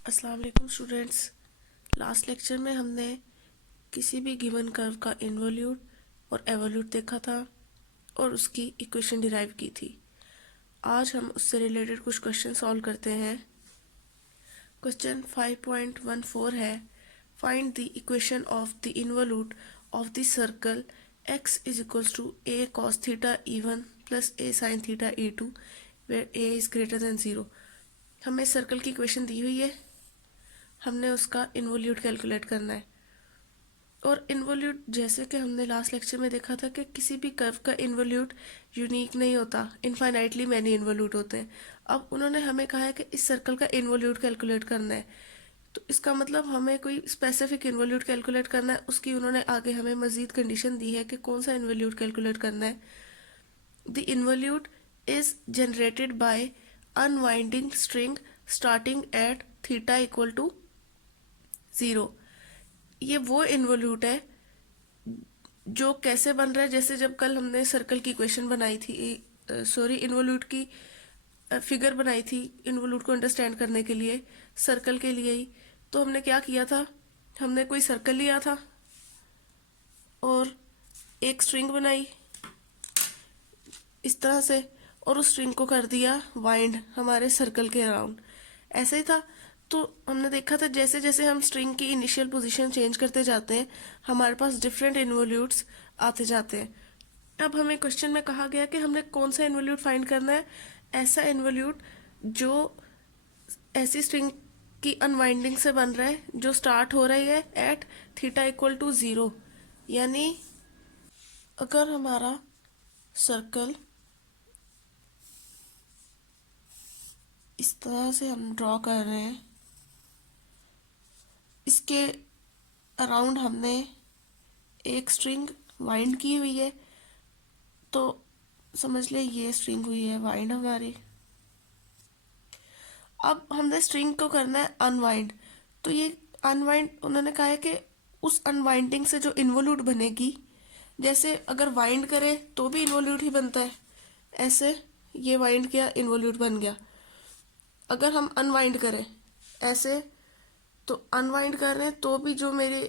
अस्सलाम वालेकुम students. Last lecture में हमने किसी भी गिवन कर्व का इन्वोल्यूट और एवोल्यूट देखा था और उसकी इक्वेशन डिराइव की थी। आज हम उससे रिलेटेड कुछ क्वेश्चन सॉल्व करते हैं। क्वेश्चन 5.14 है, find the equation of the involute of the circle x is equals to a cos theta e1 plus a sin theta e2 where a is greater than 0। हमें circle की equation दी हुई है, हमने उसका involute calculate करना है। और involute जैसे कि हमने लास्ट लेक्चर में देखा था कि किसी भी कर्व का इन्वोल्यूट यूनिक नहीं होता, इनफाइनाइटली मैनी इन्वोल्यूट होते हैं। अब उन्होंने हमें कहा है कि इस सर्कल का इन्वोल्यूट कैलकुलेट करना है, तो इसका मतलब हमें कोई स्पेसिफिक इन्वोल्यूट कैलकुलेट करना है। उसकी उन्होंने आगे हमें मजीद कंडीशन दी है कि कौन सा इन्वोल्यूट कैलकुलेट करना है। The involute is generated by unwinding string starting at theta equal to 0। ये वो इन्वोल्यूट है जो कैसे बन रहा है, जैसे जब कल हमने सर्कल की इक्वेशन बनाई थी, इन्वोल्यूट की फिगर बनाई थी इन्वोल्यूट को अंडरस्टैंड करने के लिए, सर्कल के लिए ही। तो हमने क्या किया था, हमने कोई सर्कल लिया था और एक स्ट्रिंग बनाई इस तरह से और उस स्ट्रिंग को कर दिया वाइंड हमारे सर्कल के अराउंड, ऐसे ही था। तो हमने देखा था जैसे जैसे हम स्ट्रिंग की इनिशियल पोजीशन चेंज करते जाते हैं हमारे पास डिफरेंट इन्वोल्यूट्स आते जाते हैं। अब हमें क्वेश्चन में कहा गया कि हमने कौन सा इन्वोल्यूट फाइंड करना है, ऐसा इन्वोल्यूट जो ऐसी स्ट्रिंग की अनवाइंडिंग से बन रहा है जो स्टार्ट हो रही है एट थीटा इक्वल टू 0। यानी अगर हमारा सर्कल इस तरह से हम ड्रॉ कर रहे हैं, इसके अराउंड हमने एक स्ट्रिंग वाइंड की हुई है, तो समझ ले ये स्ट्रिंग हुई है वाइंड हमारी। अब हमने स्ट्रिंग को करना है अनवाइंड, तो ये अनवाइंड उन्होंने कहा है कि उस अनवाइंडिंग से जो इन्वोल्यूट बनेगी, जैसे अगर वाइंड करें तो भी इन्वोल्यूट ही बनता है, ऐसे ये वाइंड किया इन्वोल्यूट बन गया। अगर हम अनवाइंड करें ऐसे, तो अनवाइंड कर रहे हैं तो भी जो मेरे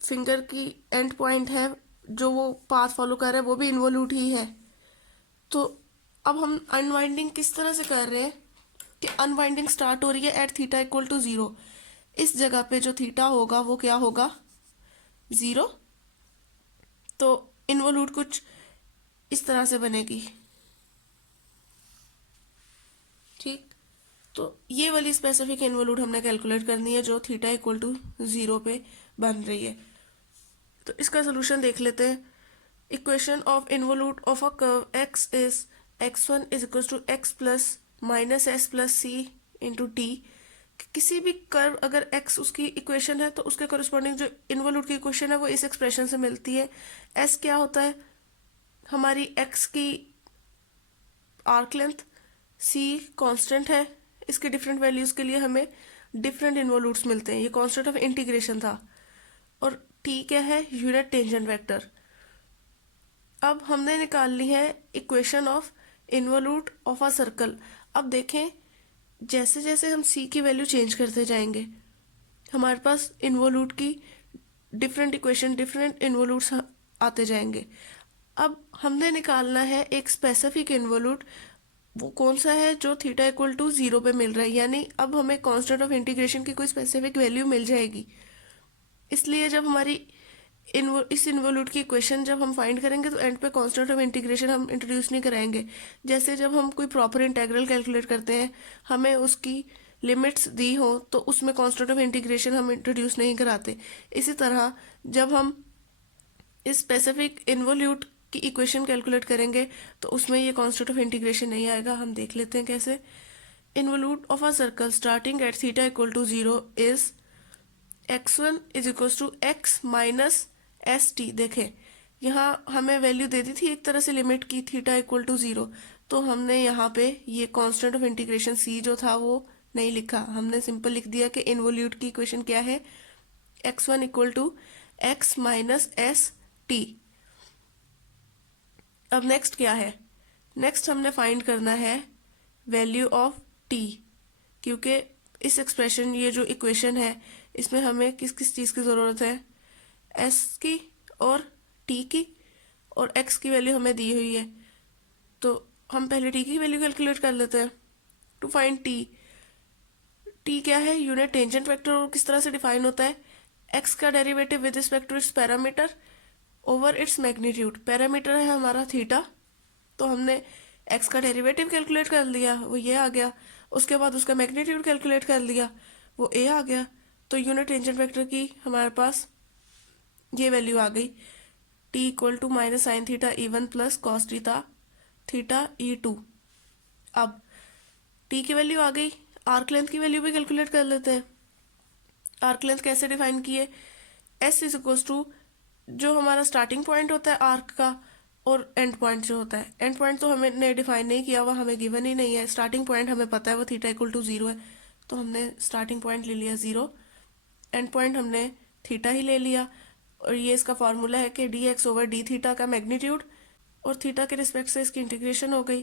फिंगर की एंड पॉइंट है जो वो पाथ फॉलो कर रहा है वो भी इन्वोल्यूट ही है। तो अब हम अनवाइंडिंग किस तरह से कर रहे हैं कि अनवाइंडिंग स्टार्ट हो रही है एट थीटा इक्वल टू 0। इस जगह पे जो थीटा होगा वो क्या होगा, 0। तो इन्वोल्यूट कुछ इस तरह से बनेगी, ठीक। तो ये वाली स्पेसिफिक इन्वोल्यूट हमने कैलकुलेट करनी है जो थीटा इक्वल टू 0 पे बन रही है। तो इसका सोल्यूशन देख लेते हैं। Equation of involute of a curve x is x1 is equal to x plus minus S plus C into T. किसी भी कर्व अगर x उसकी इक्वेशन है तो उसके करस्पॉन्डिंग जो इन्वोल्यूट की इक्वेशन है वो इस एक्सप्रेशन से मिलती है। s क्या होता है, हमारी x की आर्क लेंथ, c कांस्टेंट है, इसके डिफरेंट वैल्यूज के लिए हमें डिफरेंट इन्वोल्यूट्स मिलते हैं, ये कांस्टेंट ऑफ इंटीग्रेशन था। और t क्या है, यूनिट टेंजेंट वेक्टर। अब हमने निकालनी है equation of involute of a circle. अब देखें जैसे जैसे हम c की वैल्यू चेंज करते जाएंगे हमारे पास इन्वोल्यूट की डिफरेंट इक्वेशन, डिफरेंट इन्वोल्यूट्स आते जाएंगे। अब हमने निकालना है एक स्पेसिफिक इन्वोल्यूट, वो कौन सा है जो थीटा इक्वल टू 0 पे मिल रहा है, यानी अब हमें कांस्टेंट ऑफ इंटीग्रेशन की कोई स्पेसिफिक वैल्यू मिल जाएगी। इसलिए जब हमारी इस इन्वोल्यूट की इक्वेशन जब हम फाइंड करेंगे तो एंड पे कांस्टेंट ऑफ इंटीग्रेशन हम इंट्रोड्यूस नहीं कराएंगे। जैसे जब हम कोई प्रॉपर इंटेग्रल कैलकुलेट करते हैं हमें उसकी लिमिट्स दी हो तो उसमें कांस्टेंट ऑफ इंटीग्रेशन हम इंट्रोड्यूस नहीं कराते। इसी तरह जब हम इस स्पेसिफिक इन्वोल्यूट की इक्वेशन कैलकुलेट करेंगे तो उसमें ये कांस्टेंट ऑफ इंटीग्रेशन नहीं आएगा। हम देख लेते हैं कैसे। Involute of a circle starting at theta equal to 0 is x1 is equal to x minus S T. देखें यहाँ हमें वैल्यू दे दी थी एक तरह से लिमिट की थीटा इक्वल टू 0, तो हमने यहाँ पे ये कांस्टेंट ऑफ इंटीग्रेशन c जो था वो नहीं लिखा, हमने सिंपल लिख दिया कि इन्वोल्यूट की इक्वेशन क्या है, x1 equal to x minus S T. अब नेक्स्ट क्या है, नेक्स्ट हमने फाइंड करना है वैल्यू ऑफ t, क्योंकि इस एक्सप्रेशन, ये जो इक्वेशन है, इसमें हमें किस किस चीज़ की ज़रूरत है, एस की और टी की, और एक्स की वैल्यू हमें दी हुई है। तो हम पहले टी की वैल्यू कैलकुलेट कर लेते हैं। टू फाइंड टी, टी क्या है, यूनिट टेंजेंट वेक्टर, और किस तरह से डिफाइन होता है, एक्स का derivative with respect to its parameter over its magnitude. Parameter है हमारा थीटा, तो हमने एक्स का डेरिवेटिव कैलकुलेट कर लिया, वो ये आ गया। उसके बाद उसका मैग्नीट्यूड कैलकुलेट कर लिया, वो ए आ गया। तो यूनिट टेंजेंट वेक्टर की हमारे पास ये वैल्यू आ गई, T equal to minus sine theta E1 plus cos theta theta E2। अब टी की वैल्यू आ गई, आर्क लेंथ की वैल्यू भी कैलकुलेट कर लेते हैं। आर्क लेंथ कैसे डिफाइन किए, एस इज इक्वल टू जो हमारा स्टार्टिंग पॉइंट होता है आर्क का, और एंड पॉइंट जो होता है। एंड पॉइंट तो हमने डिफाइन नहीं किया हुआ, हमें गिवन ही नहीं है। स्टार्टिंग पॉइंट हमें पता है वो थीटा इक्वल टू 0 है, तो हमने स्टार्टिंग पॉइंट ले लिया 0, एंड पॉइंट हमने थीटा ही ले लिया। और ये इसका फॉर्मूला है कि D x over D theta का मैग्नीट्यूड, और थीटा के रिस्पेक्ट से इसकी इंटीग्रेशन हो गई,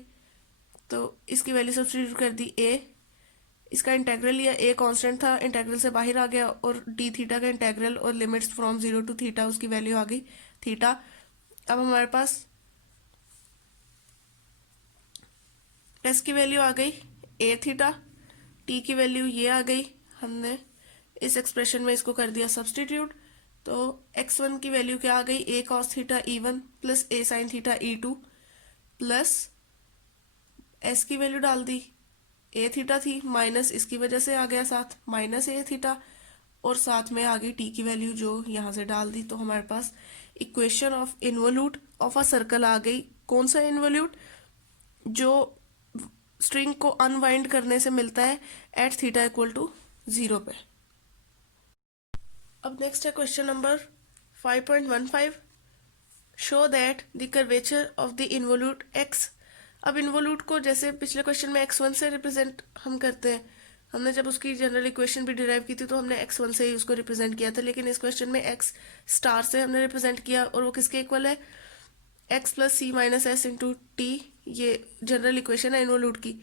तो इसकी वैल्यू सब्स्टिट्यूट कर दी ए। इसका इंटेग्रल लिया, ए कांस्टेंट था, इंटेग्रल से बाहर आ गया, और डी थीटा का इंटेग्रल और लिमिट्स फ्रॉम 0 टू थीटा, उसकी वैल्यू आ गई थीटा। अब हमारे पास एस की वैल्यू आ गई ए थीटा, टी की वैल्यू ये आ गई। हमने इस एक्सप्रेशन में इसको कर दिया सब्स्टिट्यूट, तो x1 की वैल्यू क्या आ गई, a cos theta E1 plus a sine theta E2 plus s की वैल्यू डाल दी, ए थीटा थी, माइनस इसकी वजह से आ गया साथ माइनस ए थीटा, और साथ में आ गई टी की वैल्यू जो यहाँ से डाल दी। तो हमारे पास equation of involute of a circle आ गई। कौन सा इन्वोल्यूट, जो स्ट्रिंग को अनवाइंड करने से मिलता है एट थीटा इक्वल टू 0 पे। अब नेक्स्ट है question number 5.15, show that the curvature of the involute x। अब इन्वोल्यूट को जैसे पिछले क्वेश्चन में x1 से रिप्रेजेंट हम करते हैं, हमने जब उसकी जनरल इक्वेशन भी डिराइव की थी तो हमने x1 से ही उसको रिप्रेजेंट किया था, लेकिन इस क्वेश्चन में x स्टार से हमने रिप्रेजेंट किया, और वो किसके इक्वल है, x plus c minus S into T. ये जनरल इक्वेशन है इन्वोल्यूट की।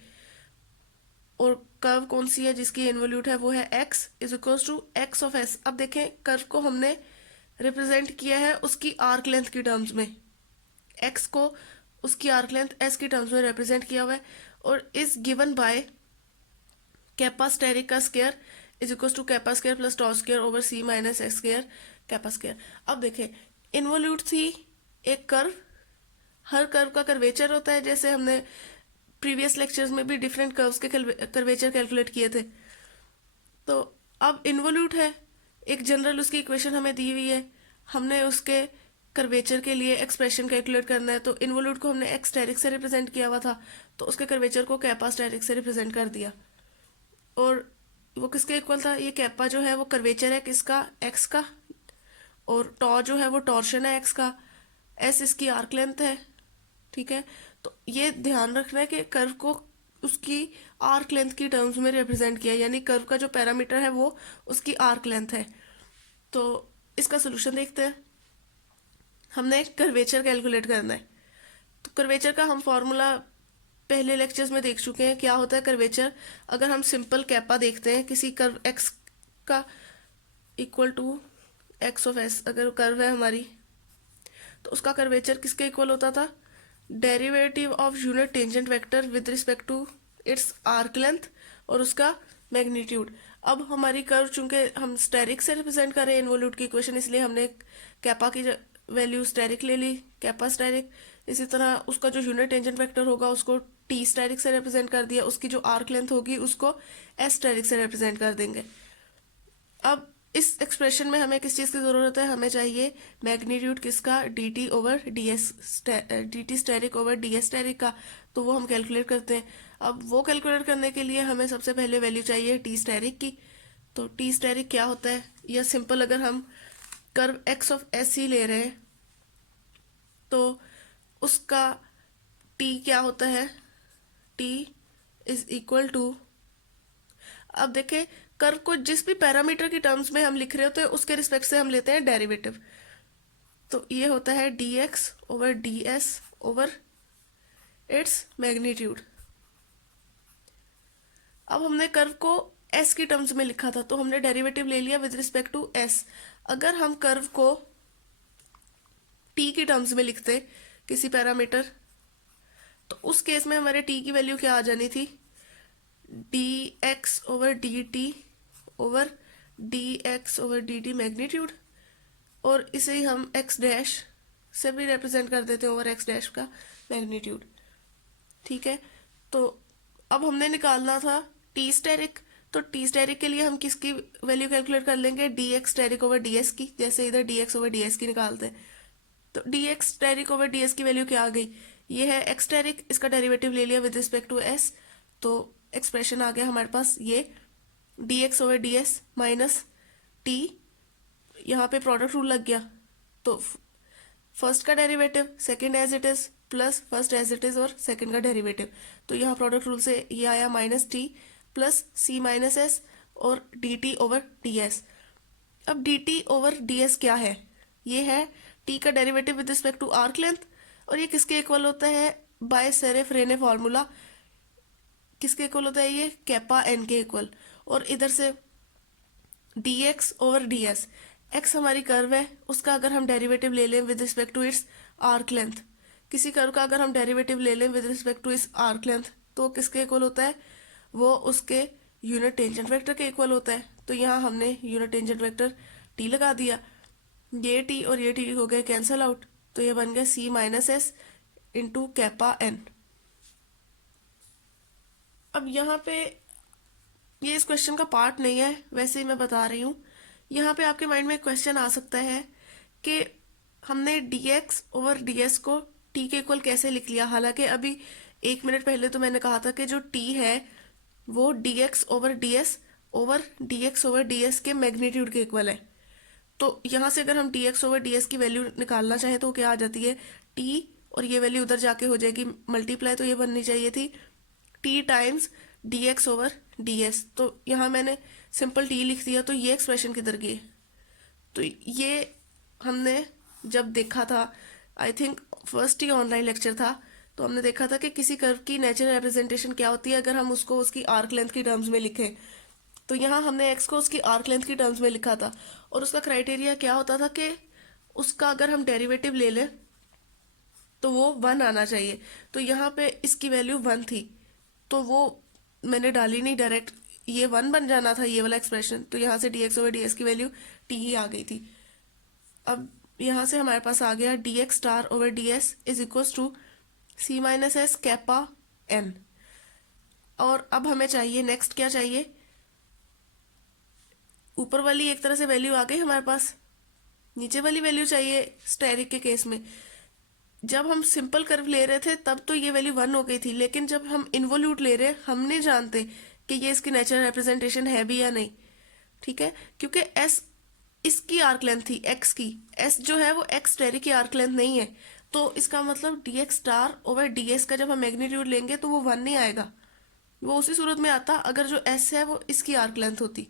और कर्व कौन सी है जिसकी इन्वोल्यूट है, वो है x is equals to X of s। अब देखें, कर्व को हमने रिप्रेजेंट किया है उसकी आर्क लेंथ की टर्म्स में, x को उसकी आर्क लेंथ s की टर्म्स में रिप्रेजेंट किया हुआ है, और is given by kappa asterisk का square is equals to kappa square plus tau square over c minus x square kappa square. अब देखें, इन्वोल्यूट थी एक कर्व, हर कर्व का कर्वेचर होता है, जैसे हमने प्रीवियस लेक्चर्स में भी डिफरेंट कर्व्स के कर्वेचर कैलकुलेट किए थे। तो अब इन्वोल्यूट है, एक जनरल उसकी इक्वेशन हमें दी हुई है, हमने उसके कर्वेचर के लिए एक्सप्रेशन कैलकुलेट करना है। तो इन्वोल्यूट को हमने एक्स स्टेरिक से रिप्रेजेंट किया हुआ था, तो उसके कर्वेचर को कैपा स्टेरिक से रिप्रेजेंट कर दिया। और वो किसके इक्वल था, ये कैपा जो है वो कर्वेचर है किसका, एक्स का, और टॉ जो है वो टॉर्शन है एक्स का, एस इसकी आर्क लेंथ है, ठीक है। तो ये ध्यान रखना है कि कर्व को उसकी आर्क लेंथ की टर्म्स में रिप्रेजेंट किया, यानी कर्व का जो पैरामीटर है वो उसकी आर्क लेंथ है। तो इसका सोल्यूशन देखते हैं। हमने कर्वेचर कैलकुलेट करना है, तो कर्वेचर का हम फॉर्मूला पहले लेक्चर्स में देख चुके हैं, क्या होता है कर्वेचर। अगर हम सिंपल कैपा देखते हैं किसी कर्व एक्स का equal to X of S, अगर कर्व है हमारी, तो उसका कर्वेचर किसके इक्वल होता था, derivative of unit tangent vector with respect to its arc length और उसका मैग्नीट्यूड। अब हमारी कर्व चूंकि हम स्टेरिक से रिप्रेजेंट कर रहे हैं इन्वोल्यूट की इक्वेशन, इसलिए हमने कैपा की वैल्यू स्टेरिक ले ली, कैपा स्टेरिक। इसी तरह उसका जो यूनिट टेंजेंट वेक्टर होगा उसको टी स्टेरिक से रिप्रेजेंट कर दिया, उसकी जो आर्क लेंथ होगी उसको एस स्टेरिक से रिप्रेजेंट कर देंगे। अब इस एक्सप्रेशन में हमें किस चीज़ की ज़रूरत है, हमें चाहिए मैग्नीट्यूड किसका, D T over D S, D T asterisk over D S asterisk का, तो वो हम कैलकुलेट करते हैं। अब वो कैलकुलेट करने के लिए हमें सबसे पहले वैल्यू चाहिए टी स्टेरिक की। तो टी स्टेरिक क्या होता है, या सिंपल अगर हम कर्व एक्स ऑफ एस ही ले रहे हैं तो उसका टी क्या होता है, टी इज इक्वल टू, अब देखें कर्व को जिस भी पैरामीटर की टर्म्स में हम लिख रहे होते हैं उसके रिस्पेक्ट से हम लेते हैं डेरिवेटिव। तो ये होता है D x over D S over its magnitude. अब हमने कर्व को एस की टर्म्स में लिखा था, तो हमने डेरिवेटिव ले लिया विद रिस्पेक्ट टू एस। अगर हम कर्व को टी की टर्म्स में लिखते किसी पैरामीटर, तो उस केस में हमारे टी की वैल्यू क्या आ जानी थी, D x over D T over D x over D T magnitude, और इसे ही हम एक्स डैश से भी रिप्रेजेंट कर देते हैं ओवर एक्स डैश का मैग्नीट्यूड। ठीक है, तो अब हमने निकालना था टी स्टेरिक। तो टी स्टेरिक के लिए हम किसकी वैल्यू कैलकुलेट कर लेंगे, D X asterisk over D S की, जैसे इधर D x over D S की निकालते हैं। तो D X asterisk over D S की वैल्यू क्या आ गई, ये है एक्स स्टेरिक, इसका डेरिवेटिव ले लिया विद रिस्पेक्ट टू एस, तो एक्सप्रेशन आ गया हमारे पास ये d x over D s minus t, यहाँ पे प्रोडक्ट रूल लग गया, तो फर्स्ट का derivative second as it is plus first as it is और सेकंड का डेरिवेटिव, तो यहाँ प्रोडक्ट रूल से ये आया minus t plus c minus s और d T over D s. अब d T over D S क्या है, ये है टी का derivative with respect to arc length, और ये किसके इक्वल होता है, बाय सेरेफ-रेने फॉर्मूला किसके इक्वल होता है, ये कैपा एन के इक्वल। और इधर से D x over D S, X हमारी कर्व है, उसका अगर हम डेरिवेटिव ले लें with respect to its arc length, किसी कर्व का अगर हम डेरिवेटिव ले लें with respect to its arc length, तो किसके इक्वल होता है, वो उसके यूनिट टेंजेंट वेक्टर के इक्वल होता है। तो यहाँ हमने यूनिट टेंजेंट वेक्टर टी लगा दिया, ये टी और ये टी हो गए कैंसल आउट, तो ये बन गया c minus S into kappa n. अब यहाँ पे ये इस क्वेश्चन का पार्ट नहीं है, वैसे ही मैं बता रही हूँ। यहाँ पे आपके माइंड में एक क्वेश्चन आ सकता है कि हमने D x over D S को टी के इक्वल कैसे लिख लिया, हालांकि अभी 1 मिनट पहले तो मैंने कहा था कि जो टी है वो D x over D S over D x over D S के मैग्नीट्यूड के इक्वल है। तो यहाँ से अगर हम D x over D S की वैल्यू निकालना चाहें तो क्या आ जाती है, टी और ये वैल्यू उधर जाके हो जाएगी मल्टीप्लाई, तो ये बननी चाहिए थी T times D x over D S. तो यहाँ मैंने सिंपल टी लिख दिया, तो ये एक्सप्रेशन किधर गई, तो ये हमने जब देखा था, I think first he online lecture था, तो हमने देखा था कि किसी कर्व की नेचुरल रिप्रेजेंटेशन क्या होती है अगर हम उसको उसकी आर्क लेंथ की टर्म्स में लिखें। तो यहाँ हमने एक्स को उसकी आर्क लेंथ की टर्म्स में लिखा था, और उसका क्राइटेरिया क्या होता था कि उसका अगर हम डेरिवेटिव ले लें तो वो 1 आना चाहिए। तो यहाँ पे इसकी वैल्यू 1 थी, तो वो मैंने डाली नहीं, डायरेक्ट ये 1 बन जाना था ये वाला एक्सप्रेशन, तो यहाँ से D x over D S की वैल्यू टी ही आ गई थी। अब यहाँ से हमारे पास आ गया D X star over D S is equals to C minus S kappa N. और अब हमें चाहिए नेक्स्ट क्या चाहिए, ऊपर वाली एक तरह से वैल्यू आ गई हमारे पास, नीचे वाली वैल्यू चाहिए स्टेरिक के केस में। जब हम सिंपल कर्व ले रहे थे तब तो ये वैल्यू 1 हो गई थी, लेकिन जब हम इन्वोल्यूट ले रहे हैं हम नहीं जानते कि ये इसकी नेचुरल रिप्रेजेंटेशन है भी या नहीं। ठीक है, क्योंकि एस इसकी आर्क लेंथ थी एक्स की, एस जो है वो एक्स स्टेरिक की आर्क लेंथ नहीं है, तो इसका मतलब D X star over D S का जब हम मैग्नीट्यूड लेंगे तो वो 1 नहीं आएगा, वो उसी सूरत में आता अगर जो एस है वो इसकी आर्क लेंथ होती।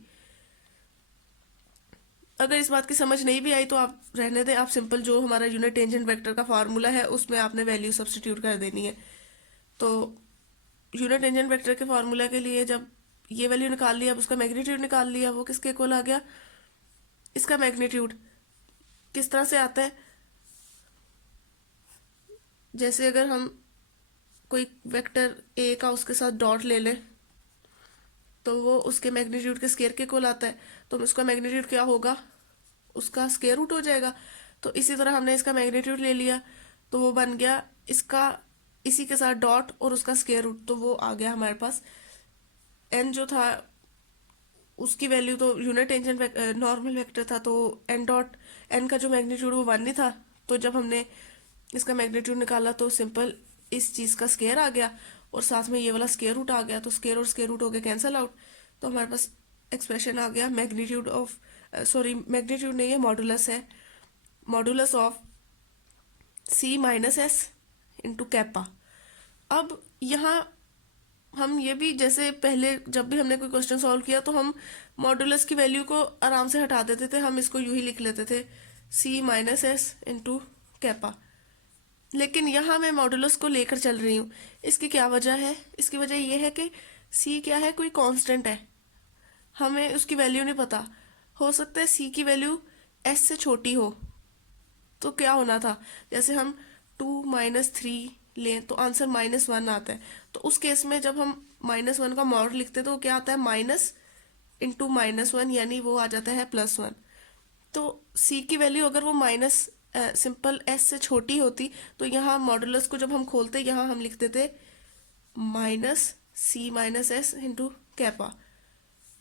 अगर इस बात की समझ नहीं भी आई तो आप रहने दें, आप सिंपल जो हमारा यूनिट टेंजेंट वेक्टर का फार्मूला है उसमें आपने वैल्यू सब्स्टिट्यूट कर देनी है। तो यूनिट टेंजेंट वेक्टर के फार्मूला के लिए जब ये वैल्यू निकाल लिया, अब उसका मैग्नीट्यूड निकाल लिया, वो किसके इक्वल आ गया, इसका मैग्नीट्यूड किस तरह से आता है, जैसे अगर हम कोई वेक्टर ए का उसके साथ डॉट ले लें तो वो उसके मैग्नीट्यूड के स्केयर के इक्वल आता है, तो उसका मैग्नीट्यूड क्या होगा, उसका स्केयर रूट हो जाएगा। तो इसी तरह हमने इसका मैग्नीट्यूड ले लिया, तो वो बन गया इसका इसी के साथ डॉट और उसका स्केयर रूट, तो वो आ गया हमारे पास एन जो था उसकी वैल्यू तो यूनिट टेंजेंट नॉर्मल वेक्टर था, तो एन डॉट एन का जो मैग्नीट्यूड वो 1 नहीं था, तो जब हमने इसका मैग्नीट्यूड निकाला तो सिंपल इस चीज़ का स्केयर आ गया और साथ में ये वाला स्केयर रूट आ गया, तो स्केयर और स्केयर रूट हो गया कैंसल आउट, तो हमारे पास एक्सप्रेशन आ गया मैग्नीट्यूड ऑफ मैग्नीट्यूड नहीं है मॉडुलस है, modulus of C minus S into kappa. अब यहाँ हम ये भी जैसे पहले जब भी हमने कोई क्वेश्चन सॉल्व किया तो हम मॉडुलस की वैल्यू को आराम से हटा देते थे, हम इसको यूं ही लिख लेते थे सी माइनस एस इंटू कैपा, लेकिन यहाँ मैं मॉडुलस को लेकर चल रही हूँ। इसकी क्या वजह है, इसकी वजह यह है कि सी क्या है, कोई कांस्टेंट है, हमें उसकी वैल्यू नहीं पता, हो सकता है सी की वैल्यू एस से छोटी हो, तो क्या होना था, जैसे हम 2 - 3 लें तो आंसर -1 आता है। तो उस केस में जब हम -1 का मॉड लिखते हैं तो क्या आता है, माइनस इंटू -1, यानी वो आ जाता है +1। तो सी की वैल्यू अगर वो माइनस सिंपल एस से छोटी होती तो यहाँ मॉडुलस को जब हम खोलते यहाँ हम लिखते थे -C - S × कैपा।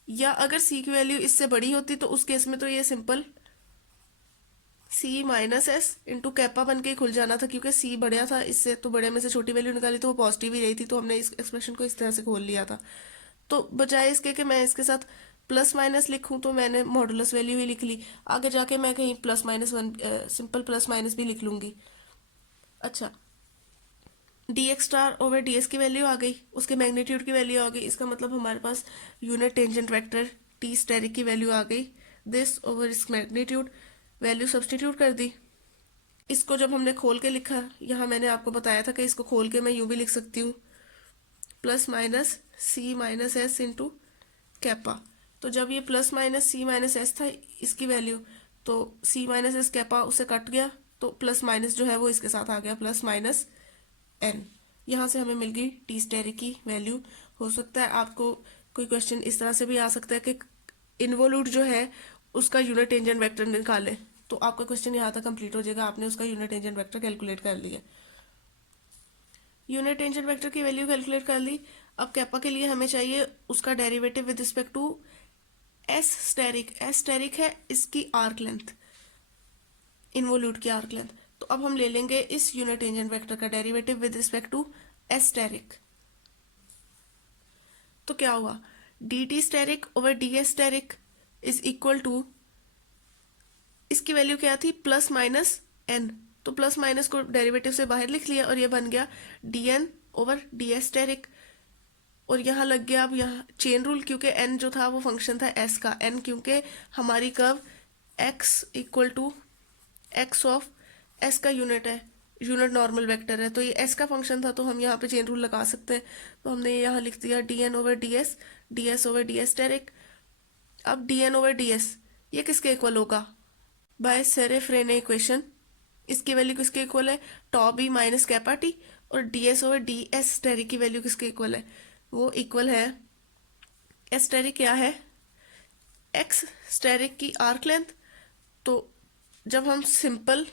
या अगर सी की वैल्यू इससे बड़ी होती तो उस केस में तो ये सिंपल C - S × कैपा बन के ही खुल जाना था, क्योंकि सी बढ़िया था इससे, तो बड़े में से छोटी वैल्यू निकाली तो वो पॉजिटिव ही रही थी, तो हमने इस एक्सप्रेशन को इस तरह से खोल लिया था। तो बजाय इसके कि मैं इसके साथ प्लस माइनस लिखूं तो मैंने मॉडुलस वैल्यू ही लिख ली। आगे जाके मैं कहीं +-1 सिंपल प्लस माइनस भी लिख लूंगी। अच्छा, dx⁻/ds की वैल्यू आ गई, उसके मैग्नीट्यूड की वैल्यू आ गई, इसका मतलब हमारे पास unit tangent vector t asterisk की वैल्यू आ गई। दिस ओवर इस मैग्नीट्यूड, वैल्यू सब्सटीट्यूट कर दी। इसको जब हमने खोल के लिखा, यहाँ मैंने आपको बताया था कि इसको खोल के मैं यूं भी लिख सकती हूँ, +-C - S × कैपा। तो जब ये +-C - S था इसकी वैल्यू, तो C - S कैपा उससे कट गया, तो प्लस माइनस जो है वो इसके साथ आ गया, +-N। यहाँ से हमें मिल गई टी स्टेरिक की वैल्यू। हो सकता है आपको कोई क्वेश्चन इस तरह से भी आ सकता है कि इन्वोल्यूट जो है उसका यूनिट टेंजेंट वेक्टर निकाले, तो आपका क्वेश्चन यहाँ तक कंप्लीट हो जाएगा, आपने उसका यूनिट टेंजेंट वेक्टर कैलकुलेट कर लिया। यूनिट टेंजेंट वेक्टर की वैल्यू कैलकुलेट कर ली। अब कैपा के लिए हमें चाहिए उसका derivative with respect to S asterisk. S asterisk है इसकी आर्क लेंथ, इन्वोल्यूट की आर्क लेंथ। तो अब हम ले लेंगे इस यूनिट टेंजेंट वेक्टर का derivative with respect to S asterisk. तो क्या हुआ, D T asterisk over D S asterisk is equal to, इसकी वैल्यू क्या थी, +-N। तो प्लस माइनस को डेरिवेटिव से बाहर लिख लिया और ये बन गया dn/ds स्टेरिक। और यहाँ लग गया अब यहाँ चेन रूल, क्योंकि n जो था वो फंक्शन था s का, n क्योंकि हमारी curve x = x of s का यूनिट है, यूनिट नॉर्मल वेक्टर है, तो ये s का फंक्शन था, तो हम यहाँ पे चेन रूल लगा सकते हैं। तो हमने ये यहाँ लिख दिया dn/ds, ds/ds स्टेरिक। अब dn/ds ये किसके इक्वल होगा, बाय सेरेफ्रेने इक्वेशन। इसकी वैल्यू किसके इक्वल है, टॉ बी माइनस कैपा टी। और ds/ds स्टेरिक की वैल्यू किसके इक्वल है, वो इक्वल है, एस स्टेरिक क्या है, x स्टेरिक की आर्क लेंथ। तो जब हम सिंपल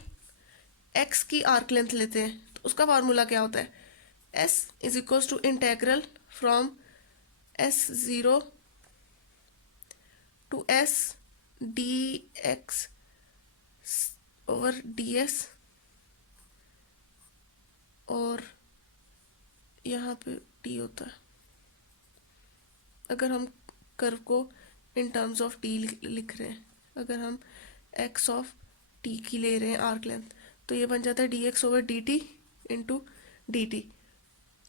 x की आर्क लेंथ लेते हैं तो उसका फार्मूला क्या होता है, s = integral from s0 to s dx/ds। और यहाँ पे t होता है, अगर हम कर्व को इन टर्म्स ऑफ t लिख रहे हैं, अगर हम x ऑफ t की ले रहे हैं आर्क लेंथ, तो ये बन जाता है dx/dt इंटू dt।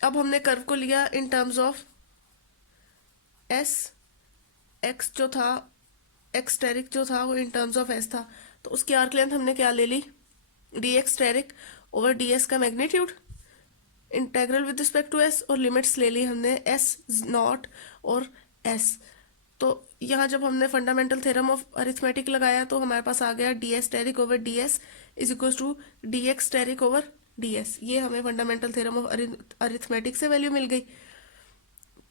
अब हमने कर्व को लिया in terms of s, x जो था, x स्टेरिक जो था वो इन टर्म्स ऑफ s था, तो उसकी आर्क लेंथ हमने क्या ले ली, dx स्टेरिक ओवर ds का magnitude, integral with respect to s, और लिमिट्स ले ली हमने s0 और s। तो यहाँ जब हमने फंडामेंटल थ्योरम ऑफ अरिथमेटिक लगाया तो हमारे पास आ गया ds asterisk over ds is equal to dx asterisk over ds। ये हमें फंडामेंटल थ्योरम ऑफ अरिथमेटिक से वैल्यू मिल गई।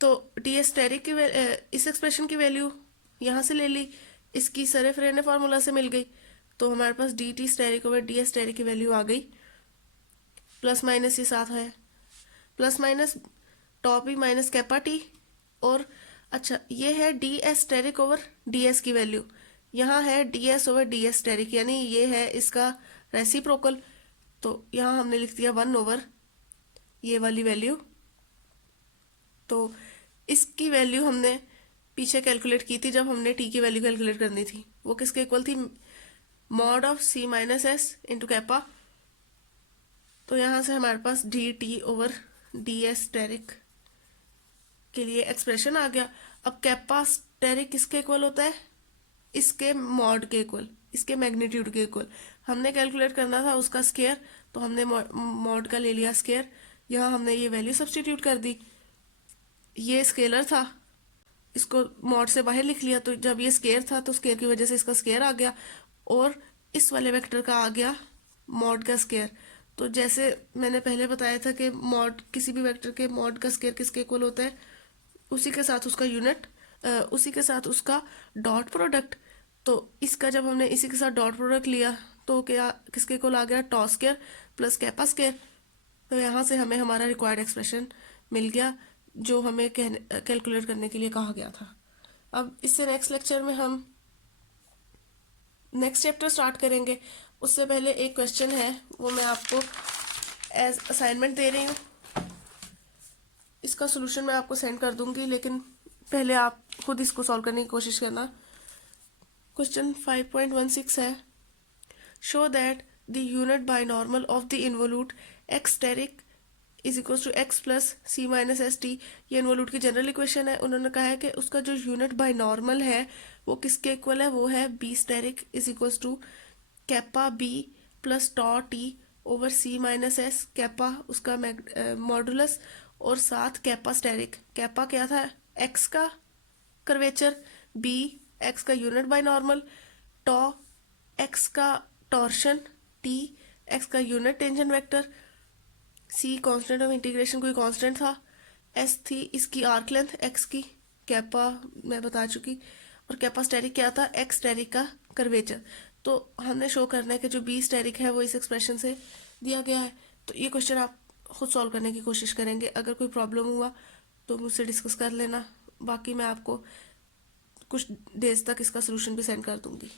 तो ds स्टेरिक की इस एक्सप्रेशन की वैल्यू यहाँ से ले ली, इसकी सेरेफ्रेने फार्मूला से मिल गई, तो हमारे पास dt asterisk over ds asterisk की वैल्यू आ गई। प्लस माइनस ये साथ है, plus minus tau B minus kappa T. और अच्छा, ये है D S asterisk over D S की वैल्यू, यहाँ है D S over D S asterisk, यानी ये है इसका रेसिप्रोकल। तो यहाँ हमने लिख दिया 1 ओवर ये वाली वैल्यू। तो इसकी वैल्यू हमने पीछे कैलकुलेट की थी जब हमने टी की वैल्यू कैलकुलेट करनी थी, वो किसके इक्वल थी, mod of C - S into kappa. तो यहाँ से हमारे पास dt ओवर ds स्टेरिक के लिए एक्सप्रेशन आ गया। अब कैपा स्टेरिक किसके इक्वल होता है, इसके मॉड के इक्वल, इसके मैग्नीट्यूड के इक्वल। हमने कैलकुलेट करना था उसका स्केयर, तो हमने मॉड का ले लिया स्केयर। यहाँ हमने ये वैल्यू सब्सटीट्यूट कर दी, ये स्केलर था, इसको मॉड से बाहर लिख लिया, तो जब ये स्केयर था तो स्केयर की वजह से इसका स्केयर आ गया, और इस वाले वेक्टर का आ गया मॉड का स्केयर। तो जैसे मैंने पहले बताया था कि मॉड, किसी भी वेक्टर के मॉड का स्केयर किसके इक्वल होता है, उसी के साथ उसका यूनिट, उसी के साथ उसका डॉट प्रोडक्ट। तो इसका जब हमने इसी के साथ डॉट प्रोडक्ट लिया तो क्या किसके इक्वल आ गया, टॉ स्केयर प्लस कैपा स्केयर। तो यहाँ से हमें हमारा रिक्वायर्ड एक्सप्रेशन मिल गया जो हमें कैलकुलेट करने के लिए कहा गया था। अब इससे नेक्स्ट लेक्चर में हम नेक्स्ट चैप्टर स्टार्ट करेंगे। उससे पहले एक क्वेश्चन है, वो मैं आपको एज असाइनमेंट दे रही हूँ। इसका सोल्यूशन मैं आपको सेंड कर दूंगी, लेकिन पहले आप खुद इसको सॉल्व करने की कोशिश करना। क्वेश्चन 5.16 है, show that the unit binormal of the involute x asterisk is equal to x plus c minus S t. ये इन्वोल्यूट की जनरल इक्वेशन है। उन्होंने कहा है कि उसका जो यूनिट बाइनॉर्मल है वो किसके इक्वल है, वो है B asterisk is equal to kappa B plus tau T over C minus S, kappa उसका मॉडुलस, और साथ कैपा स्टेरिक। कैपा क्या था, एक्स का कर्वेचर, बी एक्स का unit binormal, tau X का टॉर्शन, टी एक्स का unit tangent vector, C constant of integration कोई कांस्टेंट था, एस थी इसकी आर्क लेंथ एक्स की, कैपा मैं बता चुकी, और कैपा स्टेरिक क्या था, एक्स स्टेरिक का कर्वेचर। तो हमने शो करना है कि जो बी स्टेरिक है वो इस एक्सप्रेशन से दिया गया है। तो ये क्वेश्चन आप खुद सॉल्व करने की कोशिश करेंगे। अगर कोई प्रॉब्लम हुआ तो मुझसे डिस्कस कर लेना, बाकी मैं आपको कुछ डेज तक इसका सोल्यूशन भी सेंड कर दूंगी।